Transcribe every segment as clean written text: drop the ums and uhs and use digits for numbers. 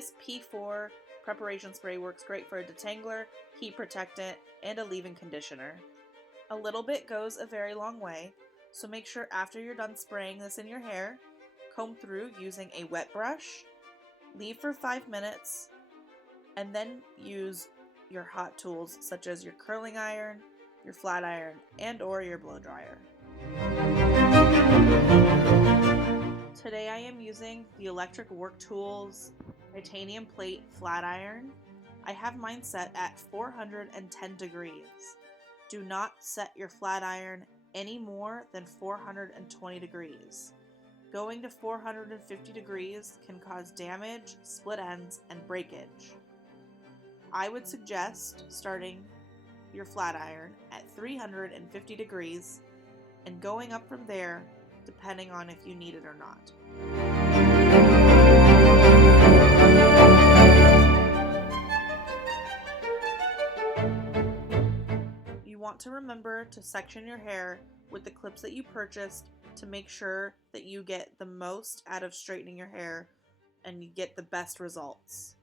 This P4 preparation spray works great for a detangler, heat protectant, and a leave-in conditioner. A little bit goes a very long way, so make sure after you're done spraying this in your hair, comb through using a wet brush, leave for 5 minutes, and then use your hot tools such as your curling iron, your flat iron, and or your blow dryer. Today I am using the Electric Work Tools titanium plate flat iron. I have mine set at 410 degrees. Do not set your flat iron any more than 420 degrees. Going to 450 degrees can cause damage, split ends, and breakage. I would suggest starting your flat iron at 350 degrees and going up from there depending on if you need it or not. You want to remember to section your hair with the clips that you purchased to make sure that you get the most out of straightening your hair and you get the best results.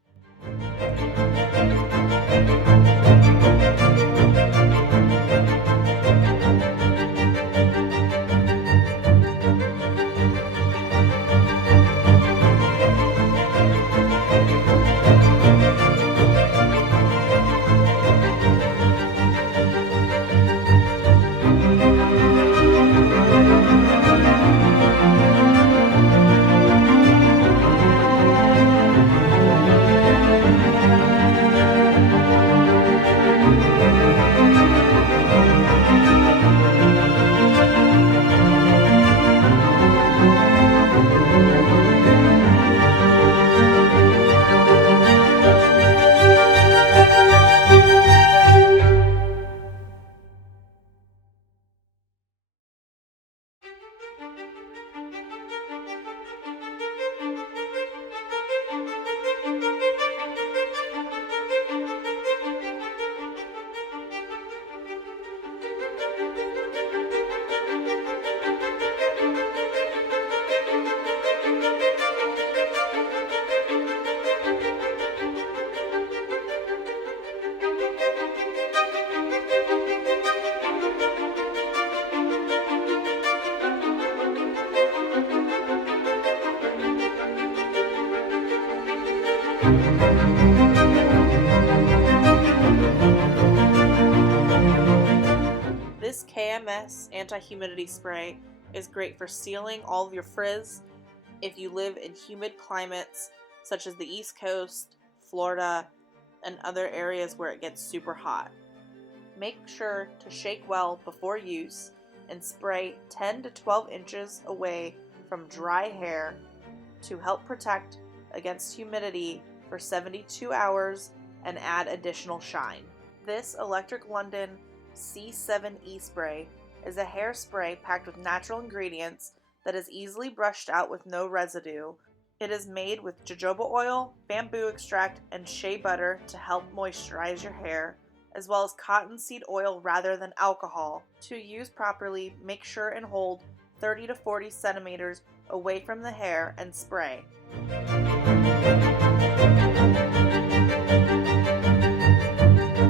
This KMS anti-humidity spray is great for sealing all of your frizz if you live in humid climates such as the East Coast, Florida, and other areas where it gets super hot. Make sure to shake well before use and spray 10 to 12 inches away from dry hair to help protect against humidity for 72 hours and add additional shine. This Electric London C7 e.Spray is a hairspray packed with natural ingredients that is easily brushed out with no residue. It is made with jojoba oil, bamboo extract, and shea butter to help moisturize your hair, as well as cottonseed oil rather than alcohol. To use properly, make sure and hold 30 to 40 centimeters away from the hair and spray.